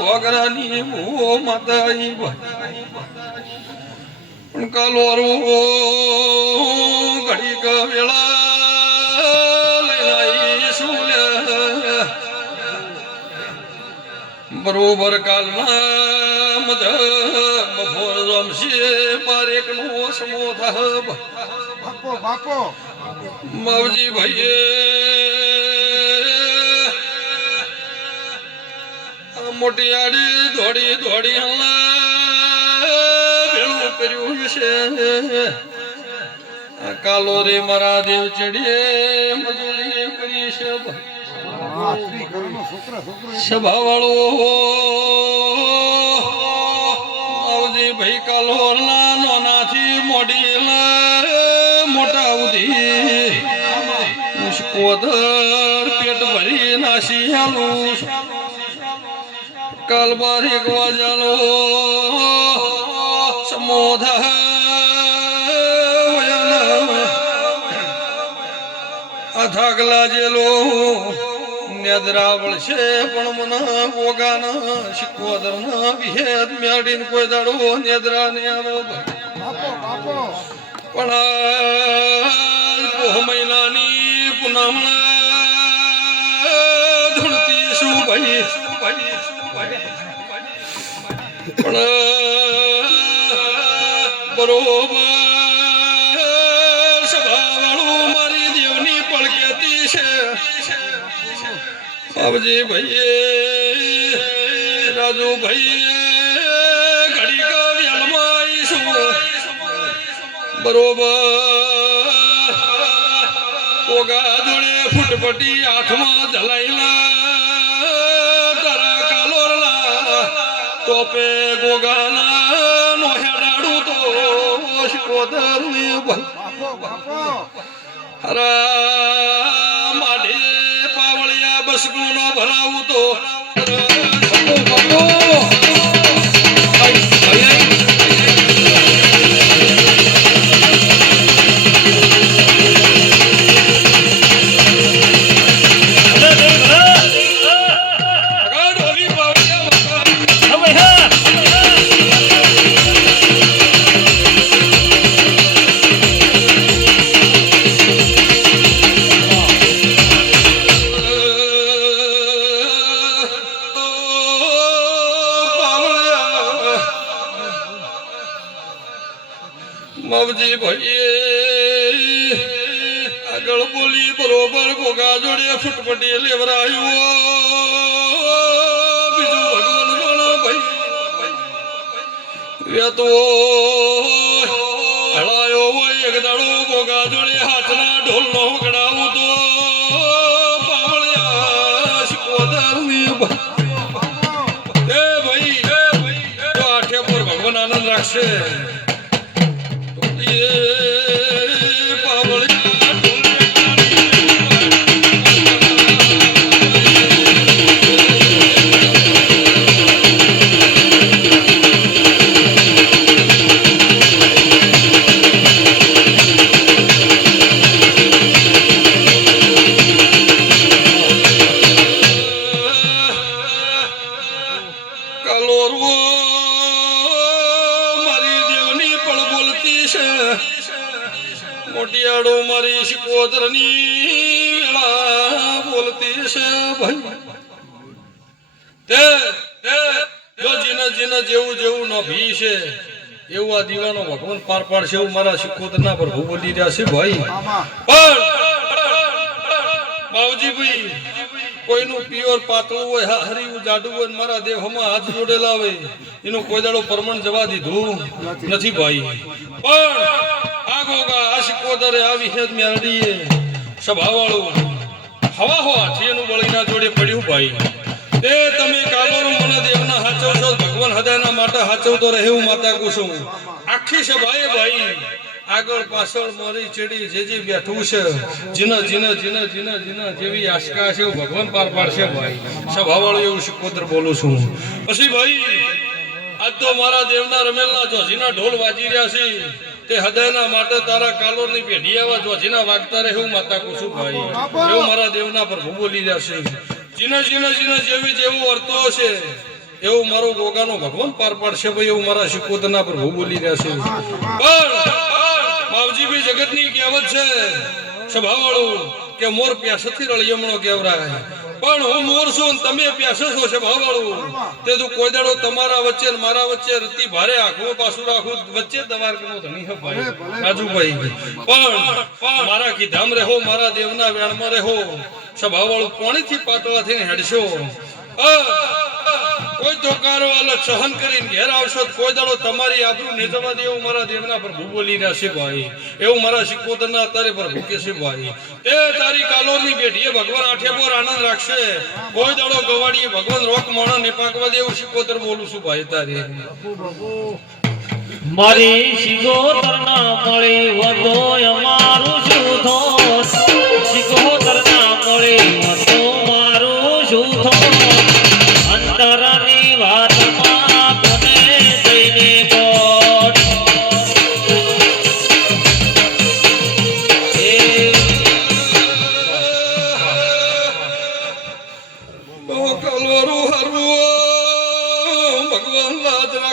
વગરાની ભૂ માતાઈ પણ કાલોરો ઘડીક વેળા બરોબર કાલમાં મધ બપોર રમશે પારેક નો સમો બાપો માવજી ભાઈએ આ મોટી આડી દોડી દોડી હલ્લા ભેળું કર્યું છે કાલો રે મારા દેવ ચડીએ મજૂરી કરી છે. સભા વાળો આવજી ભાઈ કાલો નાનો નાથી મોડી મોટા ઉધી મુસ્કોદર પેટ ભરી નાસી હાલું. કાલ બારીક વાજાનો સમોધા અથાગ જેલો નેદરાવળ છે પણ મને ગોગાના શિકોદરના વિહેદ મેળીને કોઈ દાડો નેદરા ને આવે પણ મહિનાની પૂનમના ધૂળતી શું ભાઈ શું ભાઈ પણ બરોબર છે. બાબજી ભાઈએ રાજુ ભાઈએ ઘડીક વેલમાં આવીશું બરોબર. ઓગા જોડે ફૂટપટી આઠમાં જલાઈલા. તોપે ગોગાના નો હેડાડું તો શિકોદર ને બાપો. હરા મવજી ભાઈએ, આગળ બોલી, બરોબર, ગોગા જોડે ફૂટપટી લેવરાયું બીજું ભગવાન ગણો ભાઈ વેતો હળાયો હોય એક દાડો, ગોગા જોડે હાથના ઢોલનો વગડાવું તો. પાવળિયા શિકોદરની એ ભાઈ એ ભાઈ આઠે પર ભગવાન આનંદ રાખશે. कलोर મોટિયાળો મારી શિકોદરની વેળા બોલતી છે ભાઈ. તે તે જો જીને જીને જેવું જેવું ન ભી છે એવું આ દીવાનો ભગવાન પાર પાડશે એવું મારા શિકોદરના પ્રભુ બોલી રહ્યા છે ભાઈ. પણ બાવજી ભાઈ કોઈનું પિયોર પાતળું હોય હા, હરીયું જાડું હોય મારા દેવ હાથ જોડેલા હોય એનું કોઈ દાડો પરમણ જવા દીધું નથી ભાઈ. પણ આ ગોગા આ આવી હેદ મેરડીએ સભાવાળું હવા હવા છે એનું બળીના જોડે પડ્યું ભાઈ. એ તમે કાલોરું મને દેવના હાચવશો ભગવાન હૃદયના માટે હાચવતો રહે હું માતા કુસુમ. આખી સભાએ ભાઈ, આગળ પાછળ મારી ચેડી જે જે બેઠું છે, જીના જીના જીના જીના જીના જેવી આશકા છે ભગવાન પાર પાડશે ભાઈ. સભાવાળું એવું શિકોદર બોલું છું. પછી ભાઈ, આજ તો મારા દેવના રમેલના જોજીના ઢોલ વાજી રહ્યા છે. તે હૃદયના માટે તારા કાલોની પેઢી આવા જોજીના વાગતા રહે હું માતા કુસુમ ભાઈ. એવું મારા દેવના પર બોલી રહ્યા છે જીના જીના જીના જેવી જેવું વર્તો હશે એવું મારો ગોગાનો ભગવાન પાર પાડશે ભાઈ એવું મારા શિકોતના પર બોલી રહ્યા છે પણ ભી જગતની કહેવત છે સભાવાળું કે મોર પ્યાસથી રળિયમણો કેવરાય પણ હું મોર છું તમે પ્યાસ છો ભાવાળું. તે તું કોઈ દાડો તમારા વચ્ચે મારા વચ્ચે રતી ભારે આખું પાછું રાખું. વચ્ચે દવાર ધણી હે ભાઈ. રાજુભાઈ પણ મારા કીધામ રહો મારા દેવના વેણમાં રહો. સભાવાળું કોણીથી પાતળા થઈને હેડશો. અ, કોઈ ધોકારો અલગ સહન કરીને ઘેર આવશો કોઈ દાડો તમારી આબરૂ નહીં જવા દે એવું મારા દેવના પ્રભુ બોલી રહ્યા છે ભાઈ. એવું મારા શિકોતરના અત્યારે પ્રભુ કે છે ભાઈ. એ તારી કાલોરની બેટીએ ભગવાન આઠે બોર આનંદ રાખશે. કોઈ દાડો ગવાડીએ ભગવાન રોક મણો ને પાકવા દેવું શિકોતર બોલું છું ભાઈ તારે. મારી શિગોતર ના મળી વધો અમારું શું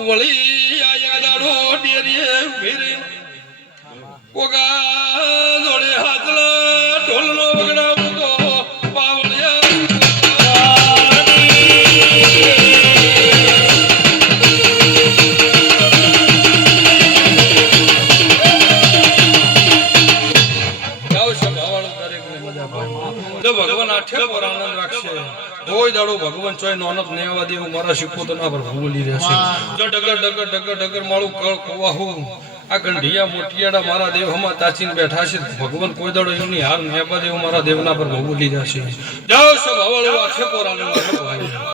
વળી આ એક દાડો ડેરીએ ઊભી રહી ભગવાન ચોય નોનક નેવા દેવું મારા શિપોતના પર ભૂલી રહેશે. જો ડગર ડગર ડગર ડગર મારું કળ કવાહું આ ગંઢિયા મોટિયાડા મારા દેવ હમા તાચીને બેઠા છે. ભગવાન કોઈ દાડો એમની હાર નેવા દેવું મારા દેવના પર ભૂલી રહેશે. જાઓ સભાવાળું આઠે પર આનંદ રાખો ભાઈ.